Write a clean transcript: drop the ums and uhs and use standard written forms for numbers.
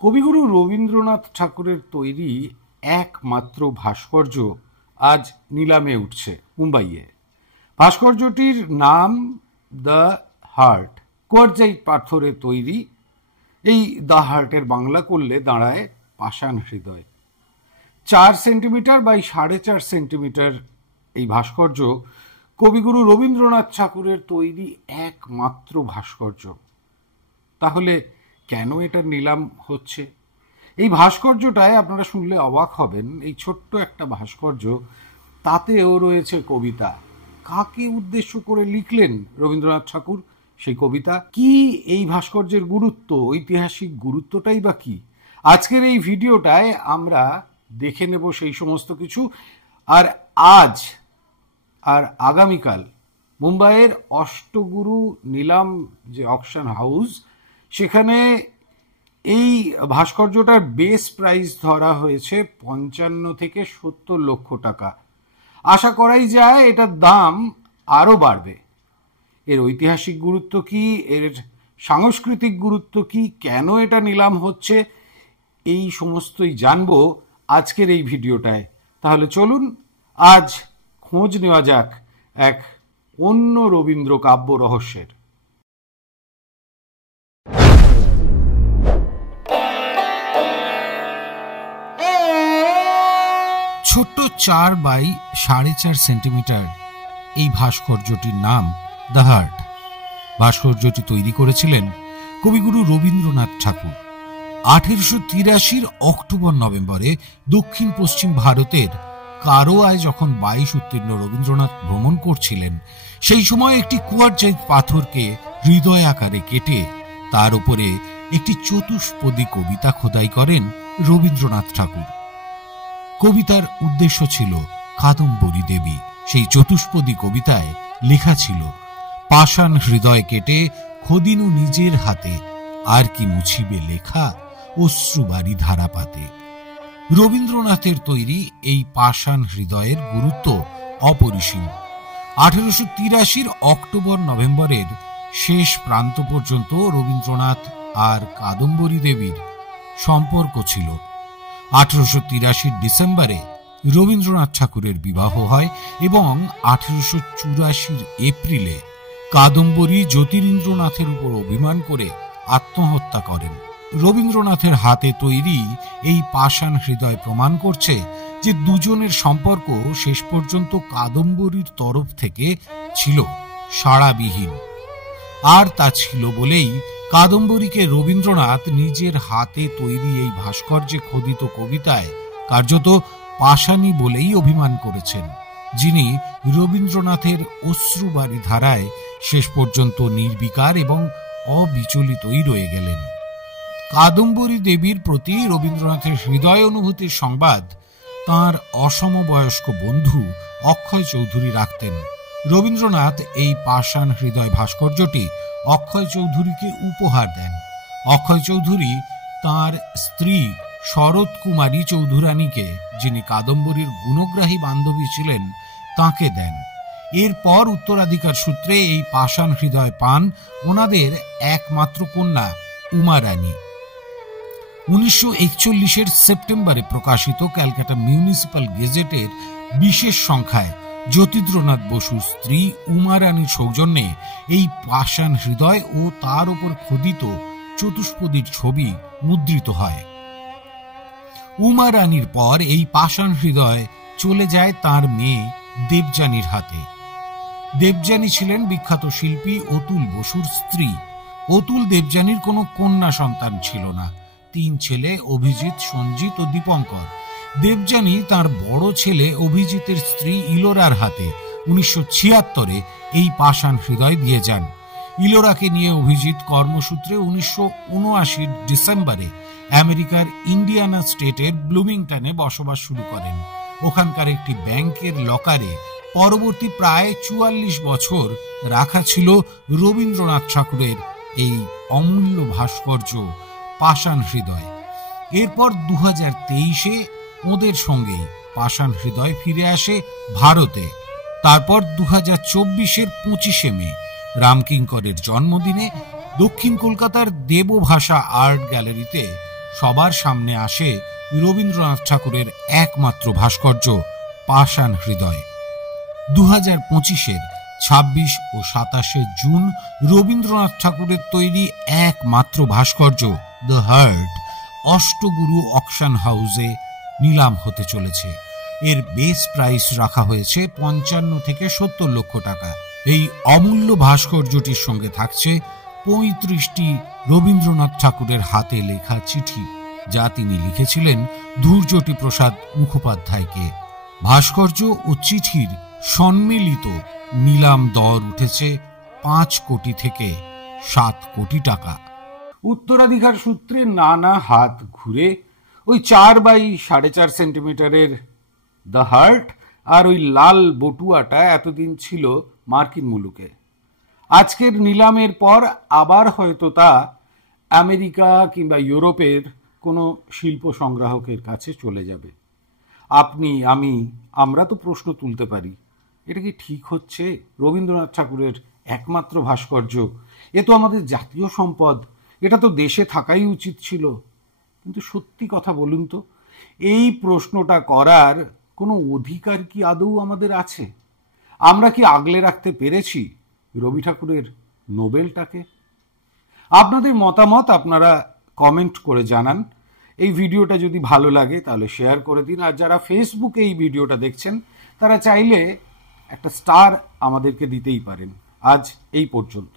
কবিগুরু রবীন্দ্রনাথ ঠাকুরের তৈরি একমাত্র ভাস্কর্য আজ নিলামে উঠছে মুম্বাইয়ে। ভাস্কর্যটির নাম দ্য হার্ট, কোয়ার্টজাইট পাথরে তৈরি। এই দ্য হার্টের বাংলা করলে দাঁড়ায় পাষাণ হৃদয়। 4 সেন্টিমিটার বাই 4.5 সেন্টিমিটার এই ভাস্কর্য কবিগুরু রবীন্দ্রনাথ ঠাকুরের তৈরি একমাত্র ভাস্কর্য। তাহলে কেন এটার নিলাম হচ্ছে? এই ভাস্কর্যটায় আপনারা শুনলে অবাক হবেন, এই ছোট্ট একটা ভাস্কর্য, তাতেও রয়েছে কবিতা। কাকে উদ্দেশ্য করে লিখলেন রবীন্দ্রনাথ ঠাকুর সেই কবিতা? কি এই ভাস্কর্যের গুরুত্ব, ঐতিহাসিক গুরুত্বটাই বা কি? আজকের এই ভিডিওটায় আমরা দেখে নেব সেই সমস্ত কিছু। আর আজ আর আগামীকাল মুম্বাইয়ের অষ্টগুরু নিলাম যে অকশন হাউস, সেখানে এই ভাস্কর্যটার বেস প্রাইস ধরা হয়েছে 55 থেকে 70 লক্ষ টাকা। আশা করাই যায় এটার দাম আরও বাড়বে। এর ঐতিহাসিক গুরুত্ব কি, এর সাংস্কৃতিক গুরুত্ব কি, কেন এটা নিলাম হচ্ছে, এই সমস্তই জানবো আজকের এই ভিডিওটায়। তাহলে চলুন আজ খোঁজ নেওয়া যাক এক অন্য রবীন্দ্র কাব্য রহস্যের। ছোট্ট 4 বাই 4.5 সেন্টিমিটার এই ভাস্কর্যটির নাম দ্য হার্ট। ভাস্কর্যটি তৈরি করেছিলেন কবিগুরু রবীন্দ্রনাথ ঠাকুর 1883 অক্টোবর নভেম্বরে দক্ষিণ পশ্চিম ভারতের কারোয়ায় যখন 22 উত্তীর্ণ রবীন্দ্রনাথ ভ্রমণ করছিলেন, সেই সময় একটি কোয়ার্টজাইট পাথরকে হৃদয় আকারে কেটে তার উপরে একটি চতুষ্পদী কবিতা খোদাই করেন রবীন্দ্রনাথ ঠাকুর। কবিতার উদ্দেশ্য ছিল কাদম্বরী দেবী। সেই চতুষ্পদী কবিতায় লেখা ছিল, পাষাণ হৃদয় কেটে খদিনু নিজের হাতে, আর কি মুছিবে লেখা অশ্রুবারি ধারাপাতে। রবীন্দ্রনাথের তৈরি এই পাষাণ হৃদয়ের গুরুত্ব অপরিসীম। 1883 অক্টোবর নভেম্বরের শেষ প্রান্ত পর্যন্ত রবীন্দ্রনাথ আর কাদম্বরী দেবীর সম্পর্ক ছিল। 1883 ডিসেম্বরে রবীন্দ্রনাথ ঠাকুরের বিবাহ হয় এবং 1884 এপ্রিলে কাদম্বরী জ্যোতিরিন্দ্রনাথের উপর অভিমান করে আত্মহত্যা করেন। রবীন্দ্রনাথের হাতে তৈরি এই পাষাণ হৃদয় প্রমাণ করছে যে দুজনের সম্পর্ক শেষ পর্যন্ত কাদম্বরীর তরফ থেকে ছিল সাড়াবিহীন। আর তা ছিল বলেই কাদম্বরীকে রবীন্দ্রনাথ নিজের হাতে তৈরি এই ভাস্কর্যে খোদিত কবিতায় কার্যত পাষাণী বলেই অভিমান করেছেন, যিনি রবীন্দ্রনাথের অশ্রুবারি ধারায় শেষ পর্যন্ত নির্বিকার এবং অবিচলিতই রয়ে গেলেন। কাদম্বরী দেবীর প্রতি রবীন্দ্রনাথের হৃদয় অনুভূতির সংবাদ তাঁর অসমবয়স্ক বন্ধু অক্ষয় চৌধুরী রাখতেন। রবীন্দ্রনাথ এই পাষাণ হৃদয় ভাস্কর্যটি অক্ষয় চৌধুরীকে উপহার দেন। অক্ষয় চৌধুরী তাঁর স্ত্রী শরৎ কুমারী চৌধুরানীকে, যিনি কাদম্বরীর গুণগ্রাহী বান্ধবী ছিলেন, তাঁকে দেন। এরপর উত্তরাধিকার সূত্রে এই পাষাণ হৃদয় পান ওনাদের একমাত্র কন্যা উমা রানী। 1941 সেপ্টেম্বরে প্রকাশিত ক্যালকাটা মিউনিসিপ্যাল গেজেটের বিশেষ সংখ্যায় জ্যোতিন্দ্রনাথ বসুর স্ত্রী উমা রানীর সৌজন্যে এই পাষাণ হৃদয় ও তার উপর খোদিত চতুষ্পদীর ছবি মুদ্রিত হয়। উমা রানীর পর এই পাষাণ হৃদয় চলে যায় তার মেয়ে দেবযানীর হাতে। দেবযানী ছিলেন বিখ্যাত শিল্পী অতুল বসুর স্ত্রী। অতুল দেবযানীর কোনো কন্যা সন্তান ছিল না। 3 ছেলে, অভিজিৎ, সঞ্জিত ও দীপঙ্কর। দেবযানী তার বড় ছেলে অভিজিতের স্ত্রী ইলোরার হাতে 1976 এই পাষাণ হৃদয় দিয়ে যান। ইলোরাকে নিয়ে অভিজিৎ কর্মসূত্রে 1979 ডিসেম্বরে আমেরিকার ইন্ডিয়ানা স্টেটের ব্লুমিংটনে বসবাস শুরু করেন। ওখানকার একটি ব্যাংকের লকারে পরবর্তী প্রায় 44 বছর রাখা ছিল রবীন্দ্রনাথ ঠাকুরের এই অমূল্য ভাস্কর্য পাষাণ হৃদয়। এরপর 2023-এ ওদের সঙ্গে পাষাণ হৃদয় ফিরে আসে ভারতে। তারপর 2024-এর 25শে মে রামকিঙ্করের জন্মদিনে দক্ষিণ কলকাতার দেবভাষা আর্ট গ্যালারিতে সবার সামনে আসে রবীন্দ্রনাথ ঠাকুরের একমাত্র ভাস্কর্য পাষাণ হৃদয়। 2025-এর 26 ও 27 জুন রবীন্দ্রনাথ ঠাকুরের তৈরি একমাত্র ভাস্কর্য দ্য হার্ট অষ্টগুরু অকশন হাউসে নিলাম হতে চলেছে। এর বেস প্রাইস রাখা হয়েছে 55 থেকে 70 লক্ষ টাকা। এই অমূল্য ভাস্কর্যটির সঙ্গে থাকছে 35টি রবীন্দ্রনাথ ঠাকুরের হাতে লেখা চিঠি, যা তিনি লিখেছিলেন ধূর্যটি প্রসাদ মুখোপাধ্যায়কে। ভাস্কর্য ও চিঠির সম্মিলিত নিলাম দর উঠেছে 5 কোটি থেকে 7 কোটি টাকা। উত্তরাধিকার সূত্রে নানা হাত ঘুরে ওই 4x4.5 সেন্টিমিটারের দ্য হার্ট আর ওই লাল বটুয়াটা এতদিন ছিল মার্কিন মুলুকে। আজকের নিলামের পর আবার হয়তো তা আমেরিকা কিংবা ইউরোপের কোনো শিল্প সংগ্রাহকের কাছে চলে যাবে। আপনি, আমরা তো প্রশ্ন তুলতে পারি, এটা কি ঠিক হচ্ছে? রবীন্দ্রনাথ ঠাকুরের একমাত্র ভাস্কর্য, এ তো আমাদের জাতীয় সম্পদ, এটা তো দেশে থাকাই উচিত ছিল। কিন্তু সত্যি কথা বলুন তো, এই প্রশ্নটা করার কোনো অধিকার কি আদৌ আমাদের আছে? আমরা কি আগলে রাখতে পেরেছি রবি ঠাকুরের নোবেলটাকে? আপনাদের মতামত আপনারা কমেন্ট করে জানান। এই ভিডিওটা যদি ভালো লাগে তাহলে শেয়ার করে দিন। আর যারা ফেসবুকে এই ভিডিওটা দেখছেন তারা চাইলে একটা স্টার আমাদেরকে দিতেই পারেন। আজ এই পর্যন্ত।